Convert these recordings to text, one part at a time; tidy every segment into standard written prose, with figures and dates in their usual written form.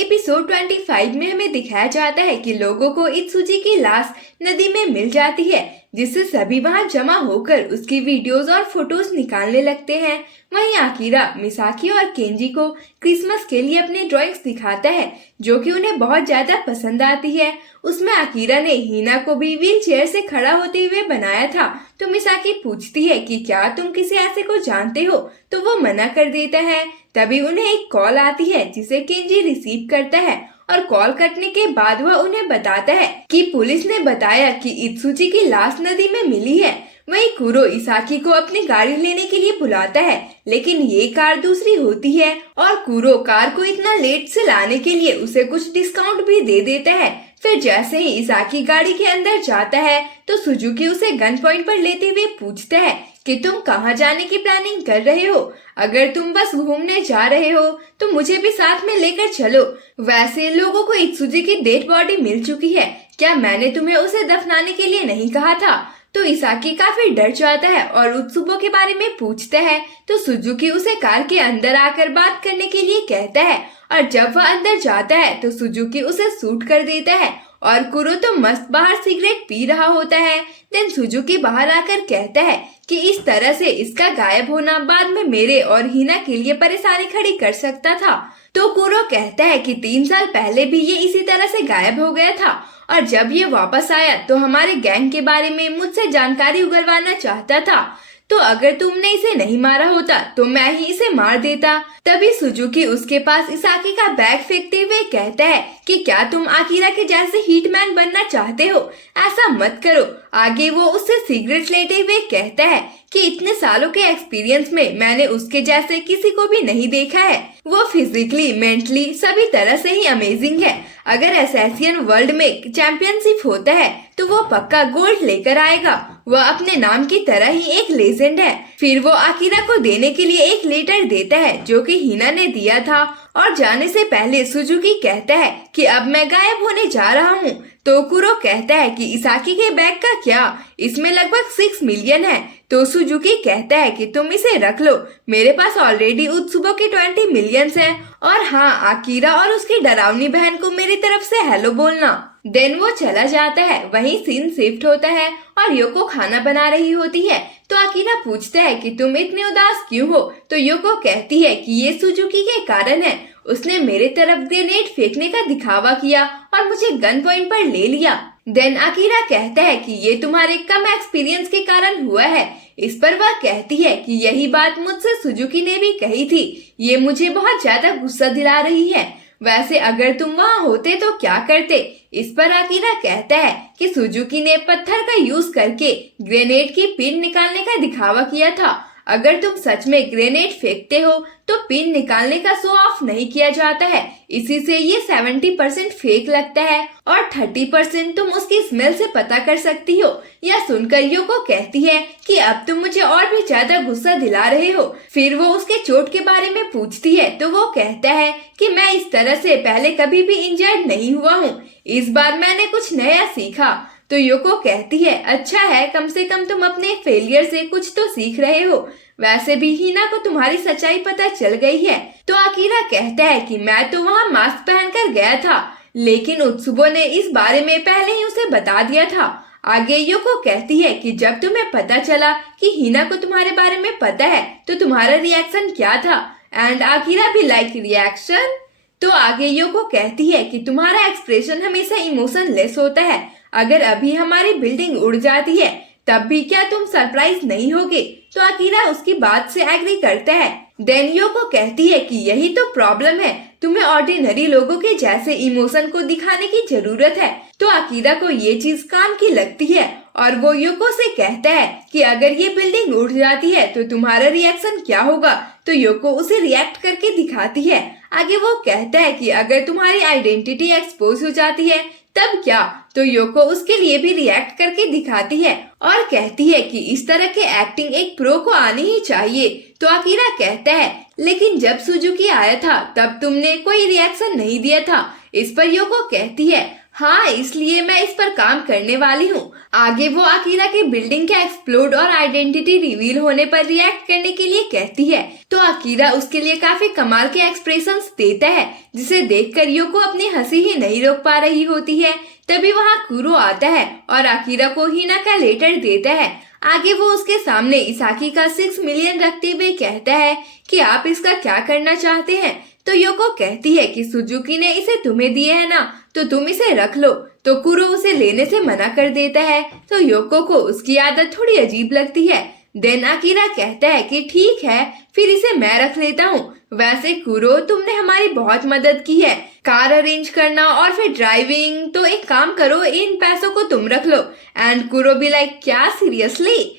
Episode 25 में हमें दिखाया जाता है कि लोगों को इत्सुजी की लाश नदी में मिल जाती है, जिससे सभी वहां जमा होकर उसकी वीडियोस और फोटोज निकालने लगते हैं। वहीं आकिरा मिसाकी और केंजी को क्रिसमस के लिए अपने ड्राइंग्स दिखाता है, जो कि उन्हें बहुत ज्यादा पसंद आती है। उसमें आकिरा ने हिना को भी व्हील चेयर से खड़ा होते हुए बनाया था। तो मिसाकी पूछती है कि क्या तुम किसी ऐसे को जानते हो, तो वो मना कर देता है। तभी उन्हें एक कॉल आती है, जिसे केंजी रिसीव करता है और कॉल कटने के बाद वह उन्हें बताता है कि पुलिस ने बताया कि इत्सुजी की लाश नदी में मिली है। वहीं कुरो इसाकी को अपनी गाड़ी लेने के लिए बुलाता है, लेकिन ये कार दूसरी होती है और कुरो कार को इतना लेट से लाने के लिए उसे कुछ डिस्काउंट भी दे देता है। फिर जैसे ही इसाकी गाड़ी के अंदर जाता है तो सुजुकी उसे गन पॉइंट पर लेते हुए पूछता है कि तुम कहाँ जाने की प्लानिंग कर रहे हो। अगर तुम बस घूमने जा रहे हो तो मुझे भी साथ में लेकर चलो। वैसे लोगों को इत्सुजी की डेड बॉडी मिल चुकी है, क्या मैंने तुम्हें उसे दफनाने के लिए नहीं कहा था? तो इसाकी काफी डर जाता है और उत्सुबो के बारे में पूछता है। तो सुजुकी उसे कार के अंदर आकर बात करने के लिए कहता है और जब वह अंदर जाता है तो सुजुकी उसे शूट कर देता है और कुरो तो मस्त बाहर सिगरेट पी रहा होता है। देन सुजुकी बाहर आकर कहता है कि इस तरह से इसका गायब होना बाद में मेरे और हिना के लिए परेशानी खड़ी कर सकता था। तो कुरो कहता है कि 3 साल पहले भी ये इसी तरह से गायब हो गया था और जब ये वापस आया तो हमारे गैंग के बारे में मुझसे जानकारी उगलवाना चाहता था। तो अगर तुमने इसे नहीं मारा होता तो मैं ही इसे मार देता। तभी सुजुकी उसके पास इसाकी का बैग फेंकते हुए कहता है कि क्या तुम आकिरा के जैसे हिटमैन बनना चाहते हो? ऐसा मत करो। आगे वो उससे सिगरेट लेते हुए कहता है कि इतने सालों के एक्सपीरियंस में मैंने उसके जैसे किसी को भी नहीं देखा है। वो फिजिकली, मेंटली सभी तरह से ही अमेजिंग है। अगर असैसियन वर्ल्ड में चैंपियनशिप होता है तो वो पक्का गोल्ड लेकर आएगा। वह अपने नाम की तरह ही एक लेजेंड है। फिर वो आकिरा को देने के लिए एक लेटर देता है जो कि हिना ने दिया था और जाने से पहले सुजुकी कहता है कि अब मैं गायब होने जा रहा हूँ। तो कुरो कहता है कि इसाकी के बैग का क्या, इसमें लगभग 6 मिलियन है। तो सुजुकी कहता है कि तुम इसे रख लो, मेरे पास ऑलरेडी उत्सुबो के 20 मिलियन है। और हाँ, आकिरा और उसकी डरावनी बहन को मेरी तरफ से हेलो बोलना। देन वो चला जाता है। वहीं सीन शिफ्ट होता है और योको खाना बना रही होती है। तो आकिरा पूछता है कि तुम इतने उदास क्यों हो? तो योको कहती है कि ये सुजुकी के कारण है। उसने मेरे तरफ ग्रेनेड फेंकने का दिखावा किया और मुझे गन पॉइंट पर ले लिया। देन आकिरा कहता है कि ये तुम्हारे कम एक्सपीरियंस के कारण हुआ है। इस पर वह कहती है कि यही बात मुझसे सुजुकी ने भी कही थी। ये मुझे बहुत ज्यादा गुस्सा दिला रही है। वैसे अगर तुम वहाँ होते तो क्या करते? इस पर आकिरा कहता है कि सुजुकी ने पत्थर का यूज करके ग्रेनेड की पिन निकालने का दिखावा किया था। अगर तुम सच में ग्रेनेड फेंकते हो तो पिन निकालने का शो ऑफ नहीं किया जाता है, इसी से ये 70% फेक लगता है और 30% तुम उसकी स्मेल से पता कर सकती हो। यह सुनकर योको कहती है कि अब तुम मुझे और भी ज्यादा गुस्सा दिला रहे हो। फिर वो उसके चोट के बारे में पूछती है तो वो कहता है कि मैं इस तरह से पहले कभी भी इंजर्ड नहीं हुआ हूँ, इस बार मैंने कुछ नया सीखा। तो योको कहती है अच्छा है, कम से कम तुम अपने फेलियर से कुछ तो सीख रहे हो। वैसे भी हिना को तुम्हारी सच्चाई पता चल गई है। तो आकिरा कहता है कि मैं तो वहाँ मास्क पहनकर गया था, लेकिन उत्सुबो ने इस बारे में पहले ही उसे बता दिया था। आगे योको कहती है कि जब तुम्हें पता चला कि हिना को तुम्हारे बारे में पता है तो तुम्हारा रिएक्शन क्या था? एंड आकिरा भी लाइक रिएक्शन। तो आगे योको कहती है कि तुम्हारा एक्सप्रेशन हमेशा इमोशनलेस होता है। अगर अभी हमारी बिल्डिंग उड़ जाती है तब भी क्या तुम सरप्राइज नहीं होगे? तो आकिरा उसकी बात से एग्री करता है। देन योको कहती है कि यही तो प्रॉब्लम है, तुम्हें ऑर्डिनरी लोगों के जैसे इमोशन को दिखाने की जरूरत है। तो आकिरा को ये चीज काम की लगती है और वो योको से कहता है कि अगर ये बिल्डिंग उड़ जाती है तो तुम्हारा रिएक्शन क्या होगा? तो योको उसे रिएक्ट करके दिखाती है। आगे वो कहता है कि अगर तुम्हारी आइडेंटिटी एक्सपोज हो जाती है तब क्या? तो योको उसके लिए भी रिएक्ट करके दिखाती है और कहती है कि इस तरह के एक्टिंग एक प्रो को आनी ही चाहिए। तो आकिरा कहता है लेकिन जब सुजुकी आया था तब तुमने कोई रिएक्शन नहीं दिया था। इस पर योको कहती है हाँ, इसलिए मैं इस पर काम करने वाली हूँ। आगे वो आकिरा की बिल्डिंग के एक्सप्लोड और आइडेंटिटी रिवील होने पर रिएक्ट करने के लिए कहती है, तो आकिरा उसके लिए काफी कमाल के एक्सप्रेशंस देता है, जिसे देखकर योको अपनी हंसी ही नहीं रोक पा रही होती है। तभी वहाँ कुरो आता है और आकिरा को हिना का लेटर देता है। आगे वो उसके सामने इसाकी का 6 मिलियन रखते हुए कहता है कि आप इसका क्या करना चाहते हैं। तो योको कहती है कि सुजुकी ने इसे तुम्हें दिए है ना, तो तुम इसे रख लो। तो कुरो उसे लेने से मना कर देता है। तो योको को उसकी आदत थोड़ी अजीब लगती है। देन आकिरा कहता है कि ठीक है, फिर इसे मैं रख लेता हूँ। वैसे कुरो, तुमने हमारी बहुत मदद की है, कार अरेंज करना और फिर ड्राइविंग, तो एक काम करो, इन पैसों को तुम रख लो। एंड कुरो भी लाइक, क्या सीरियसली?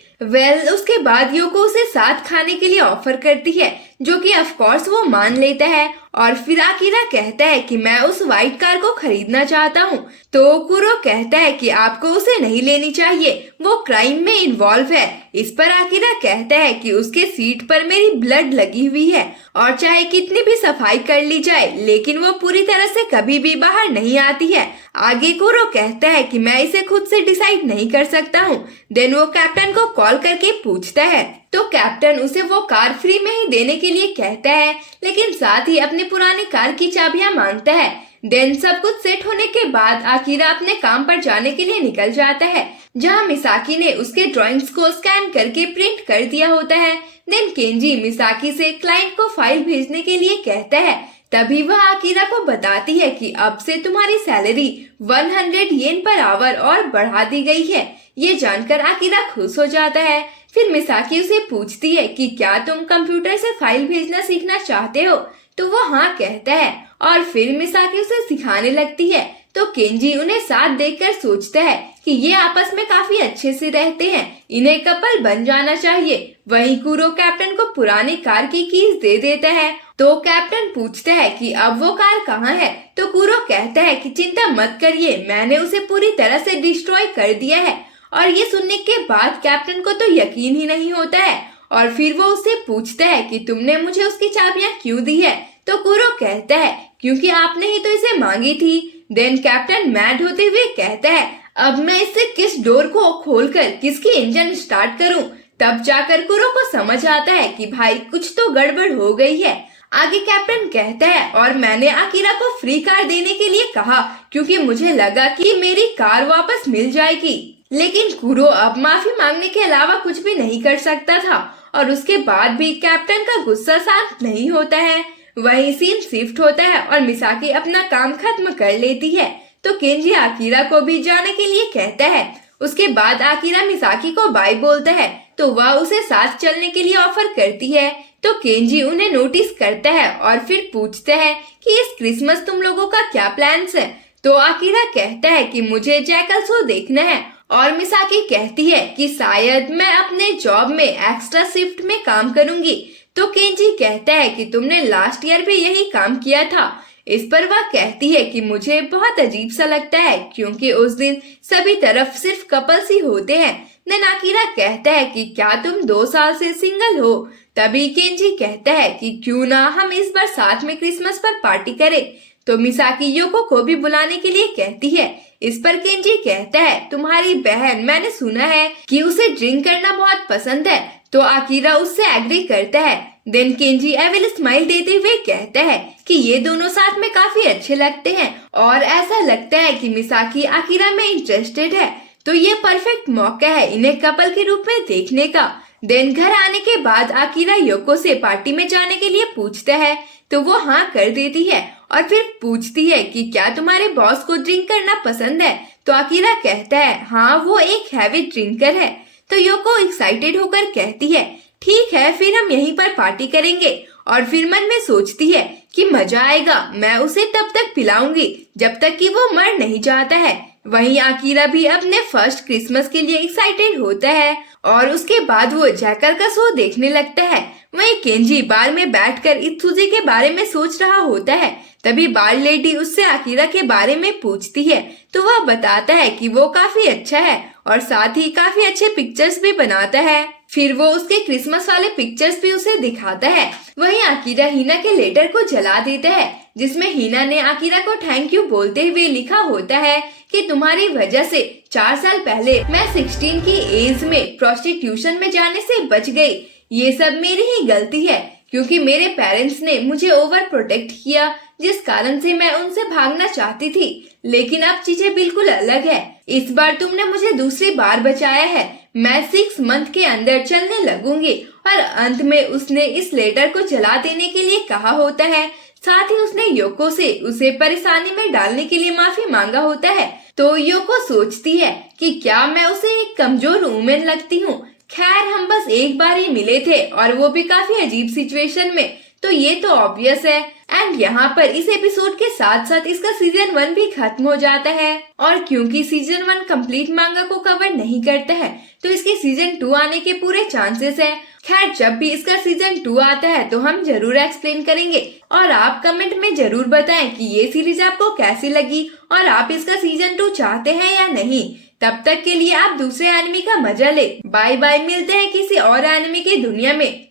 उसके बाद योको उसे साथ खाने के लिए ऑफर करती है, जो कि ऑफ कोर्स वो मान लेता है। और फिर आकिरा कहता है कि मैं उस व्हाइट कार को खरीदना चाहता हूँ। तो कुरो कहता है कि आपको उसे नहीं लेनी चाहिए, वो क्राइम में इन्वॉल्व है। इस पर आकिरा कहता है कि उसके सीट पर मेरी ब्लड लगी हुई है और चाहे कितनी भी सफाई कर ली जाए, लेकिन वो पूरी तरह से कभी भी बाहर नहीं आती है। आगे कुरो कहता है कि मैं इसे खुद से डिसाइड नहीं कर सकता हूँ। देन वो कैप्टन को कॉल करके पूछता है, तो कैप्टन उसे वो कार फ्री में ही देने के लिए कहता है, लेकिन साथ ही अपनी पुरानी कार की चाबियां मांगता है। देन सब कुछ सेट होने के बाद आकिरा अपने काम पर जाने के लिए निकल जाता है, जहां मिसाकी ने उसके ड्राइंग्स को स्कैन करके प्रिंट कर दिया होता है। देन केंजी मिसाकी से क्लाइंट को फाइल भेजने के लिए कहता है। तभी वह आकिरा को बताती है कि अब से तुम्हारी सैलरी 100 येन पर आवर और बढ़ा दी गई है। ये जानकर आकिरा खुश हो जाता है। फिर मिसाकी उसे पूछती है कि क्या तुम कंप्यूटर से फाइल भेजना सीखना चाहते हो, तो वो हाँ कहता है और फिर मिसाकी उसे सिखाने लगती है। तो केंजी उन्हें साथ देखकर सोचता है कि ये आपस में काफी अच्छे से रहते हैं, इन्हें कपल बन जाना चाहिए। वहीं कुरो कैप्टन को पुरानी कार की कीज दे देता है। तो कैप्टन पूछता है कि अब वो कार कहाँ है, तो कुरो कहता है कि चिंता मत करिए, मैंने उसे पूरी तरह से डिस्ट्रॉय कर दिया है। और ये सुनने के बाद कैप्टन को तो यकीन ही नहीं होता है और फिर वो उससे पूछता है कि तुमने मुझे उसकी चाबियां क्यों दी है। तो कुरो कहता है क्योंकि आपने ही तो इसे मांगी थी। देन कैप्टन मैड होते हुए कहता है, अब मैं इससे किस डोर को खोलकर किसकी इंजन स्टार्ट करूं। तब जाकर कुरो को समझ आता है कि भाई कुछ तो गड़बड़ हो गई है। आगे कैप्टन कहता है, और मैंने आकिरा को फ्री कार देने के लिए कहा क्योंकि मुझे लगा कि मेरी कार वापस मिल जाएगी। लेकिन कुरो अब माफी मांगने के अलावा कुछ भी नहीं कर सकता था और उसके बाद भी कैप्टन का गुस्सा शांत नहीं होता है। वही सीन शिफ्ट होता है और मिसाकी अपना काम खत्म कर लेती है। तो केंजी आकिरा को भी जाने के लिए कहता है। उसके बाद आकिरा मिसाकी को बाय बोलता है, तो वह उसे साथ चलने के लिए ऑफर करती है। तो केंजी उन्हें नोटिस करता है और फिर पूछता है कि इस क्रिसमस तुम लोगों का क्या प्लान्स है। तो आकिरा कहता है कि मुझे जैकल शो देखना है और मिसाकी कहती है कि शायद मैं अपने जॉब में एक्स्ट्रा शिफ्ट में काम करूंगी। तो केंजी कहता है कि तुमने लास्ट ईयर भी यही काम किया था। इस पर वह कहती है कि मुझे बहुत अजीब सा लगता है क्योंकि उस दिन सभी तरफ सिर्फ कपल्स ही होते हैं। देन आकिरा कहता है कि क्या तुम 2 साल से सिंगल हो। तभी केंजी कहता है कि क्यों ना हम इस बार साथ में क्रिसमस पर पार्टी करें। तो मिसाकी योको को भी बुलाने के लिए कहती है। इस पर केंजी कहता है, तुम्हारी बहन, मैंने सुना है कि उसे ड्रिंक करना बहुत पसंद है। तो आकिरा उससे एग्री करता है। देन केंजी एविल स्माइल देते हुए कहता है कि ये दोनों साथ में काफी अच्छे लगते हैं और ऐसा लगता है कि मिसाकी आकिरा में इंटरेस्टेड है। तो ये परफेक्ट मौका है इन्हें कपल के रूप में देखने का। देन घर आने के बाद आकिरा योको से पार्टी में जाने के लिए पूछता है, तो वो हाँ कर देती है और फिर पूछती है कि क्या तुम्हारे बॉस को ड्रिंक करना पसंद है। तो आकिरा कहता है हाँ, वो एक हैवी ड्रिंकर है। तो योको एक्साइटेड होकर कहती है, ठीक है, फिर हम यहीं पर पार्टी करेंगे। और फिर मन में सोचती है कि मजा आएगा, मैं उसे तब तक पिलाऊंगी जब तक कि वो मर नहीं जाता है। वहीं आकिरा भी अपने फर्स्ट क्रिसमस के लिए एक्साइटेड होता है और उसके बाद वो जैकल का शो देखने लगता है। वहीं केंजी बार में बैठकर इत्सुजी के बारे में सोच रहा होता है। तभी बार लेडी उससे आकिरा के बारे में पूछती है। तो वह बताता है कि वो काफी अच्छा है और साथ ही काफी अच्छे पिक्चर्स भी बनाता है। फिर वो उसके क्रिसमस वाले पिक्चर्स भी उसे दिखाता है। वहीं आकिरा हिना के लेटर को जला देता है। जिसमें हिना ने आकिरा को थैंक यू बोलते हुए लिखा होता है कि तुम्हारी वजह से 4 साल पहले मैं 16 की एज में प्रोस्टिट्यूशन में जाने से बच गई। ये सब मेरी ही गलती है क्योंकि मेरे पेरेंट्स ने मुझे ओवर प्रोटेक्ट किया, जिस कारण से मैं उनसे भागना चाहती थी। लेकिन अब चीजें बिल्कुल अलग है। इस बार तुमने मुझे दूसरी बार बचाया है। मैं 6 मंथ के अंदर चलने लगूंगी। और अंत में उसने इस लेटर को जला देने के लिए कहा होता है। साथ ही उसने योको से उसे परेशानी में डालने के लिए माफी मांगा होता है। तो योको सोचती है कि क्या मैं उसे एक कमजोर वुमेन लगती हूँ। खैर, हम बस एक बार ही मिले थे और वो भी काफी अजीब सिचुएशन में, तो ये तो ऑब्वियस है। एंड यहाँ पर इस एपिसोड के साथ साथ इसका सीजन 1 भी खत्म हो जाता है। और क्योंकि सीजन 1 कंप्लीट मांगा को कवर नहीं करता है, तो इसके सीजन 2 आने के पूरे चांसेस है। खैर, जब भी इसका सीजन 2 आता है तो हम जरूर एक्सप्लेन करेंगे। और आप कमेंट में जरूर बताएं कि ये सीरीज आपको कैसी लगी और आप इसका सीजन 2 चाहते हैं या नहीं। तब तक के लिए आप दूसरे एनिमे का मजा ले। बाय बाय, मिलते हैं किसी और एनिमे की दुनिया में।